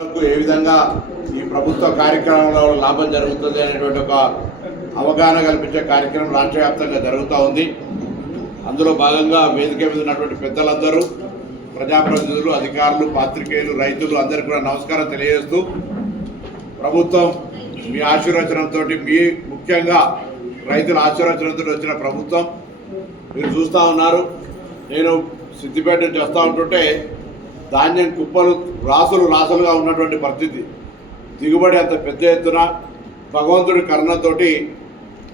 ఏ విధంగా ఈ ప్రభుత్వ కార్యక్రమంలో లాభం జరుగుతుంది అనేటువంటి ఒక అవగాహన కల్పించే కార్యక్రమం రాష్ట్ర వ్యాప్తంగా జరుగుతూ ఉంది. అందులో భాగంగా వేదిక మీద ఉన్నటువంటి పెద్దలందరూ, ప్రజాప్రతినిధులు, అధికారులు, పాత్రికేయులు, రైతులు అందరికీ కూడా నమస్కారం తెలియజేస్తూ, ప్రభుత్వం మీ ఆశీర్వచనంతో, మీ ముఖ్యంగా రైతుల ఆశీర్వచనంతో వచ్చిన ప్రభుత్వం మీరు చూస్తూ ఉన్నారు. నేను సిద్దిపేట నుంచి వస్తూ ఉంటుంటే ధాన్యం కుప్పలు రాసులుగా ఉన్నటువంటి పరిస్థితి. దిగుబడి అంత పెద్ద ఎత్తున భగవంతుడి కరుణతోటి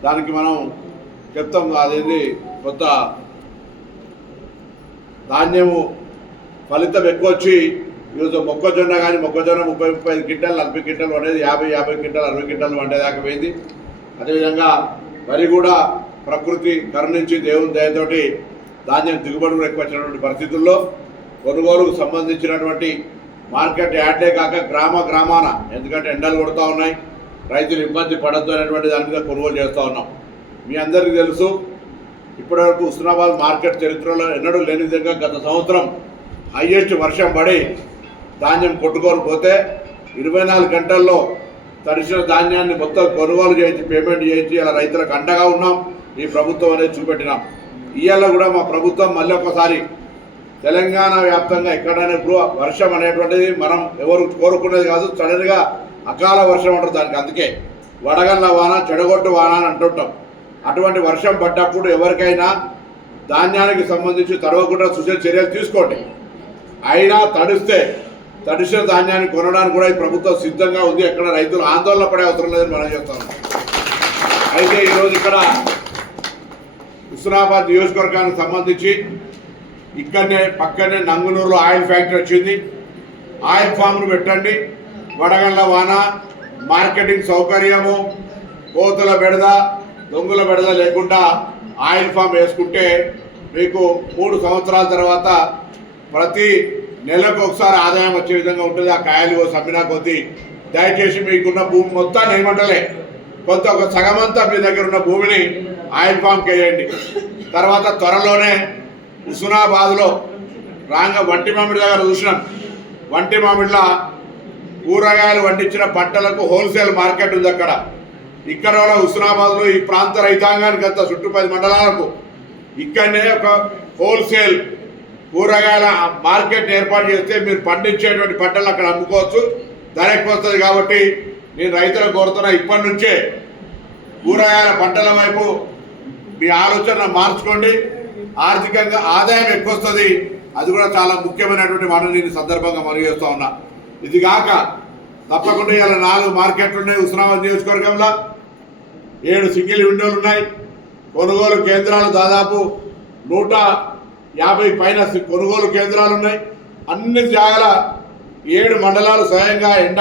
దానికి మనం చెప్తాం. అదేంటి కొంత ధాన్యము ఫలితం ఎక్కువ వచ్చి ఈరోజు మొక్కజొన్న 30-35 క్వింటాలు 40 క్వింటాలు వండేది 50 క్వింటాలు 60 క్వింటాలు వండేదాకా పోయింది. అదేవిధంగా వరి కూడా ప్రకృతి కరుణించి దేవుని దయతోటి ధాన్యం దిగుబడి కూడా ఎక్కువ వచ్చినటువంటి పరిస్థితుల్లో కొనుగోలుకు సంబంధించినటువంటి మార్కెట్ యార్డే కాక గ్రామాన, ఎందుకంటే ఎండలు కొడుతూ ఉన్నాయి, రైతులు ఇబ్బంది పడద్దు అనేటువంటి దాని మీద కొనుగోలు చేస్తూ ఉన్నాం. మీ అందరికీ తెలుసు, ఇప్పటివరకు హుస్నాబాద్ మార్కెట్ చరిత్రలో ఎన్నడూ లేని విధంగా గత సంవత్సరం హైయెస్ట్ వర్షం పడి ధాన్యం కొట్టుకొని పోతే 24 గంటల్లో తడిసిన ధాన్యాన్ని మొత్తం కొనుగోలు చేయించి పేమెంట్ చేయించి అలా రైతులకు అండగా ఉన్నాం. ఈ ప్రభుత్వం అనేది చూపెట్టినాం. ఇవాళ కూడా మా ప్రభుత్వం మళ్ళీ ఒకసారి తెలంగాణ వ్యాప్తంగా ఎక్కడైనా ఇప్పుడు వర్షం అనేటువంటిది మనం ఎవరు కోరుకునేది కాదు, సడన్గా అకాల వర్షం అంటారు దానికి. అందుకే వడగళ్ళ వాన, చెడగొట్టు వాన అని అంటుంటాం. అటువంటి వర్షం పడ్డప్పుడు ఎవరికైనా ధాన్యానికి సంబంధించి తడవకుండా చూసే చర్యలు తీసుకోండి. అయినా తడిసిన ధాన్యాన్ని కొనడానికి కూడా ఈ ప్రభుత్వం సిద్ధంగా ఉంది. ఎక్కడ రైతులు ఆందోళన పడే అవసరం లేదని మనం చెప్తాం. అయితే ఈరోజు ఇక్కడ హుస్నాబాద్ నియోజకవర్గానికి సంబంధించి ఇక్కడనే పక్కనే నంగునూరులో ఆయిల్ ఫ్యాక్టరీ వచ్చింది. ఆయిల్ ఫామ్ను పెట్టండి. వడగళ్ళ వాన, మార్కెటింగ్ సౌకర్యము, కోతుల బెడద, దొంగల బెడద లేకుండా ఆయిల్ ఫామ్ వేసుకుంటే మీకు 3 సంవత్సరాల తర్వాత ప్రతి నెలకు ఒకసారి ఆదాయం వచ్చే విధంగా ఉంటుంది. ఆ కాయలు సమ్మినా కొద్దీ దయచేసి మీకున్న భూమి మొత్తాన్ని ఏమంటలే, కొంత ఒక సగమంతా మీ దగ్గర ఉన్న భూమిని ఆయిల్ ఫామ్కి వేయండి. తర్వాత త్వరలోనే హుస్నాబాద్లో వంటి మామిడి దగ్గర చూసినాం. వంటి మామిడిలో కూరగాయలు వండించిన పంటలకు హోల్సేల్ మార్కెట్ ఉంది. ఇక్కడ హుస్నాబాద్లో ఈ ప్రాంత రైతాంగానికి అంతా చుట్టూ 10 మండలాలకు ఇక్కడనే ఒక హోల్సేల్ కూరగాయల మార్కెట్ ఏర్పాటు చేస్తే మీరు పండించేటువంటి పంటలు అక్కడ అమ్ముకోవచ్చు, ధర ఎక్కువ వస్తుంది. కాబట్టి నేను రైతులకు కోరుతున్నా, ఇప్పటి నుంచే కూరగాయల పంటల వైపు మీ ఆలోచన మార్చుకోండి. ఆర్థికంగా ఆదాయం ఎక్కువ వస్తుంది. అది కూడా చాలా ముఖ్యమైనటువంటి మాట నేను సందర్భంగా మనవి చేస్తూ ఉన్నా. ఇది కాక తప్పకుండా ఇలా 4 మార్కెట్లు ఉన్నాయి. హుస్నాబాద్ నియోజకవర్గంలో 7 సింగిల్ విండోలు ఉన్నాయి. కొనుగోలు కేంద్రాలు దాదాపు 150 పైన కొనుగోలు కేంద్రాలు ఉన్నాయి. అన్ని జాగాల 7 మండలాలు స్వయంగా